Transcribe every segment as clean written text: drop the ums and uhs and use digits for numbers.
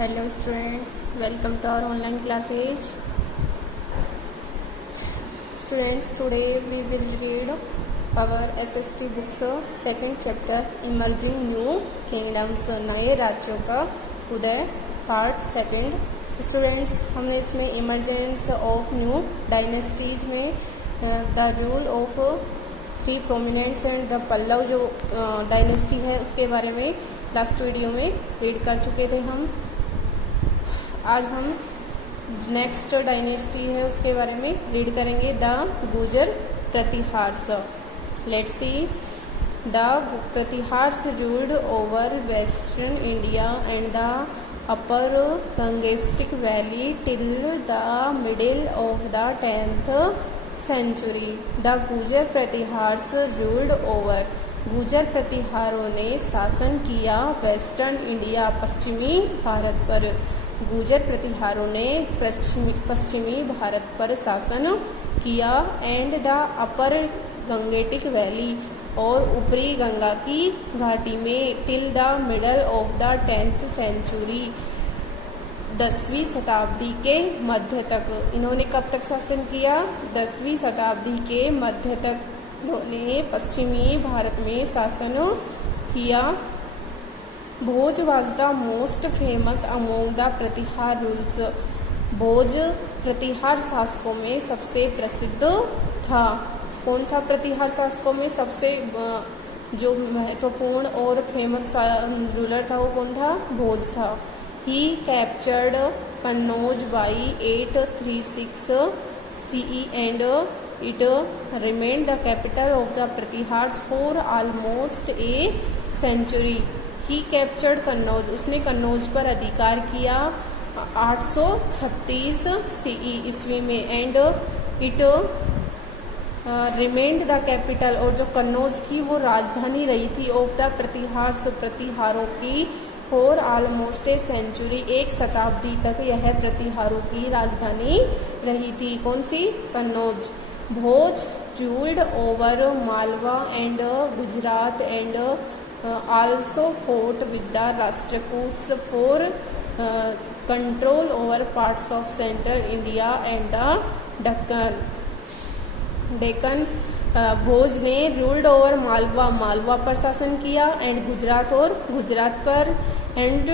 Hello students, welcome to our online classes. Students, today we will read our SST books second chapter Emerging New Kingdoms, नए राज्यों का उदय part second. Students, हमने इसमें emergence of new dynasties में the rule of three prominents and the Pallava जो dynasty है उसके बारे में लास्ट वीडियो में रीड कर चुके थे हम. आज हम नेक्स्ट डायनेस्टी है उसके बारे में रीड करेंगे, the Gurjara Pratiharas. Let's see. The Pratiharas ruled over western India and the upper Gangetic valley till the middle of the 10th century. The Gurjara Pratiharas ruled over. Gurjara प्रतिहारों ने शासन किया वेस्टर्न इंडिया पश्चिमी भारत पर. गुर्जर प्रतिहारों ने पश्चिमी भारत पर शासन किया and the upper Gangetic valley और ऊपरी गंगा की घाटी में till the middle of the 10th century 10वीं शताब्दी के मध्य तक. इन्होंने कब तक शासन किया? 10वीं शताब्दी के मध्य तक इन्होंने पश्चिमी भारत में शासन किया. Bhoja was the most famous among the Pratihara rulers. Bhoja Pratihara शासकों में सबसे प्रसिद्ध था. कौन था प्रतिहार शासकों में सबसे जो महत्वपूर्ण और फेमस रूलर था? वो कौन था? भोज था. He captured Kannauj by 836 CE and it remained the capital of the Pratiharas for almost a century. He captured Kannauj. उसने कन्नौज पर अधिकार किया 836 CE ईस्वी में and it remained the capital. और जो कन्नौज की वो राजधानी रही थी ऑफ द प्रतिहार्स प्रतिहारों की फॉर ऑलमोस्ट ए सेंचुरी. एक शताब्दी तक यह प्रतिहारों की राजधानी रही थी. कौन सी? Kannauj. Bhoja ruled over Malwa and Gujarat and also fought with the Rashtrakuts for control over parts of central India and the Deccan. भोज ने रूल्ड ओवर मालवा पर शासन किया एंड गुजरात और गुजरात पर एंड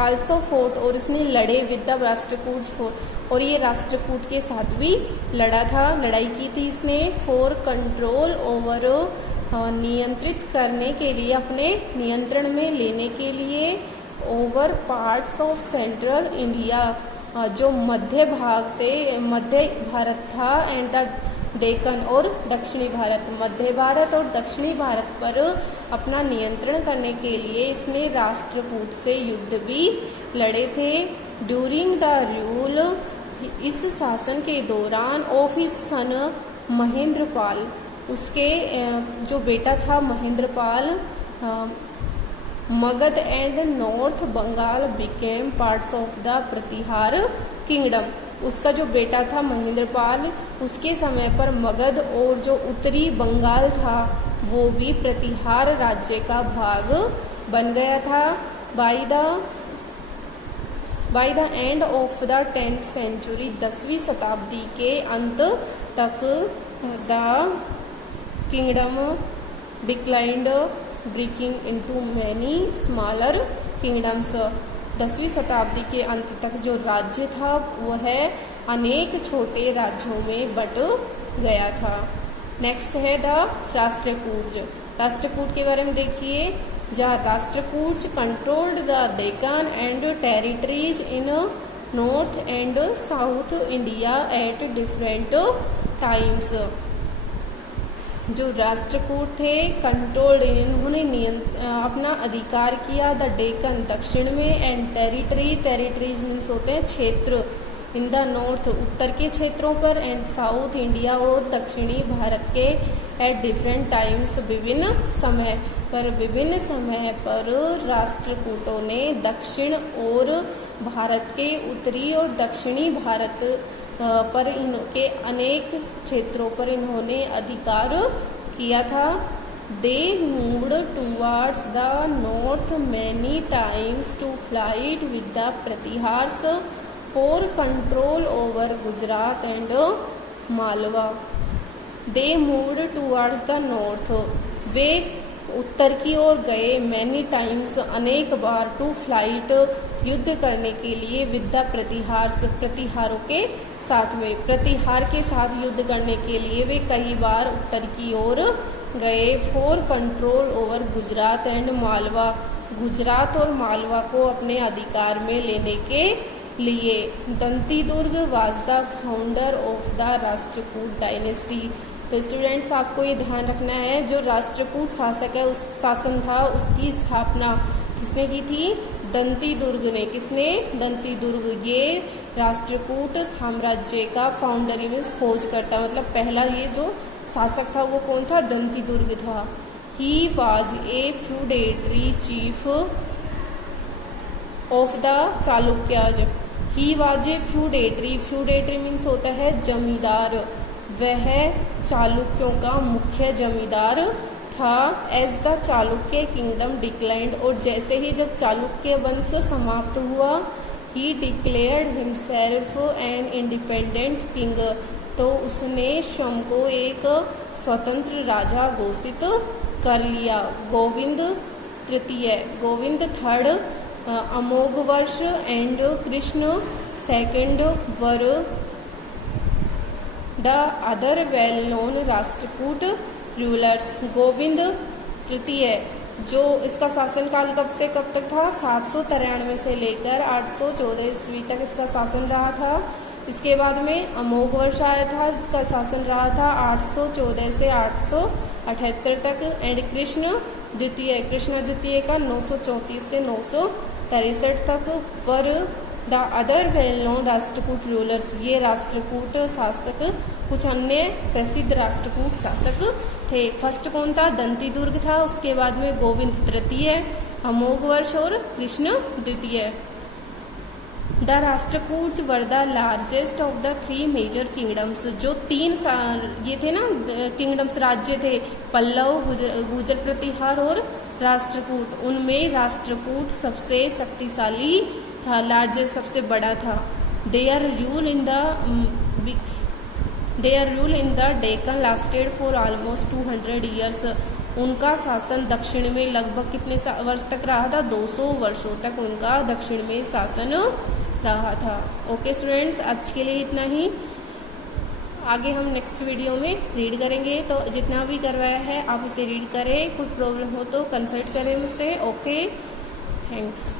आल्सो फोर्ट और इसने लड़े विद द राष्ट्रकूट और ये राष्ट्रकूट के साथ भी लड़ाई की थी इसने. फॉर कंट्रोल ओवर नियंत्रित करने के लिए, अपने नियंत्रण में लेने के लिए over parts of central India जो मध्य भारत था एंड द डेक्कन और दक्षिणी भारत. मध्य भारत और दक्षिणी भारत पर अपना नियंत्रण करने के लिए इसने राष्ट्रकूट से युद्ध भी लड़े थे. ड्यूरिंग द रूल, इस शासन के दौरान ऑफ हिज सन महेंद्रपाल, उसके जो बेटा था Mahendrapal, Magadh and north Bengal became parts of the Pratihara kingdom. उसका जो बेटा था महेंद्रपाल, उसके समय पर मगध और जो उत्तरी बंगाल था वो भी प्रतिहार राज्य का भाग बन गया था. By the end of the 10th century 10वीं शताब्दी के अंत तक the kingdom declined breaking into many smaller kingdoms. 10वीं शताब्दी के अंत तक जो राज्य था वह अनेक छोटे राज्यों में बट गया था. नेक्स्ट है द राष्ट्रकूट. राष्ट्रकूट के बारे में देखिए. जहाँ Rashtrakuta controlled the Deccan and territories in north and south India at different times. जो राष्ट्रकूट थे कंट्रोल्ड, इन्होंने अपना अधिकार किया द डेक्कन दक्षिण में एंड टेरिटरीज मीन्स होते हैं क्षेत्र इन द नॉर्थ उत्तर के क्षेत्रों पर एंड साउथ इंडिया और दक्षिणी भारत के एट डिफरेंट टाइम्स विभिन्न समय पर राष्ट्रकूटों ने दक्षिण और भारत के उत्तरी और दक्षिणी भारत पर इनके अनेक क्षेत्रों पर इन्होंने अधिकार किया था. They moved towards the north many times to fight with the Pratihars for control over Gujarat and Malwa. They moved towards the north. वे उत्तर की ओर गए, मैनी टाइम्स अनेक बार, टू फ्लाइट युद्ध करने के लिए, विद द प्रतिहार्स प्रतिहारों के साथ में, प्रतिहार के साथ युद्ध करने के लिए वे कई बार उत्तर की ओर गए। For control over Gujarat and Malwa, Gujarat और मालवा को अपने अधिकार में लेने के लिए। Dantidurga was the founder of the Rashtrakuta dynasty. तो स्टूडेंट्स आपको ये ध्यान रखना है, जो राष्ट्रकूट शासक है, उस शासन था, उसकी स्थापना किसने की थी? दंती दुर्ग ने। किसने? दंती दुर्ग। ये राष्ट्रकूट साम्राज्य का फाउंडर मीन्स खोजकर्ता, मतलब पहला ये जो शासक था वो कौन था? दंती दुर्ग था। He was a feudatory chief of the Chalukyas. He was a feudatory, feudatory means होता है जमींदार, वह चालुक्यों का मुख्य जमींदार था। As the Chalukya kingdom declined, और जैसे ही जब चालुक्य वंश समाप्त हुआ, he declared himself an independent king, तो उसने स्वयं को एक स्वतंत्र राजा घोषित कर लिया। गोविंद तृतीय, गोविंद थर्ड, अमोघ वर्ष and Krishna second were the other well known Rashtrakuta rulers. Govind तृतीय, जो इसका शासनकाल कब से कब तक था? 793 से लेकर 814 ईस्वी तक इसका शासन रहा था। इसके बाद में अमोघ वर्ष आया था, जिसका शासन रहा था 814 से 878 तक। एंड कृष्ण द्वितीय, कृष्ण द्वितीय का 934 से 963 तक। पर the other well known Rashtrakuta rulers, ये राष्ट्रकूट शासक कुछ अन्य प्रसिद्ध राष्ट्रकूट शासक थे। फर्स्ट कौन था? दंती दुर्ग था, उसके बाद में गोविंद तृतीय, अमोघ वर्ष और कृष्ण द्वितीय। The Rashtrakutas were the largest of the 3 major kingdoms, जो 3 ये थे ना किंगडम्स, राज्य थे, पल्लव, गुजर प्रतिहार और राष्ट्रकूट। उनमें राष्ट्रकूट सबसे शक्तिशाली था, लार्जेस्ट सबसे बड़ा था। Their rule in the Deccan lasted for almost 200 years. उनका शासन दक्षिण में लगभग कितने वर्ष तक रहा था? 200 वर्षों तक उनका दक्षिण में शासन रहा था। ओके स्टूडेंट्स, आज के लिए इतना ही। आगे हम नेक्स्ट वीडियो में रीड करेंगे, तो जितना भी करवाया है आप इसे रीड करें। कोई प्रॉब्लम हो तो कंसल्ट करें मुझसे। Okay, thanks.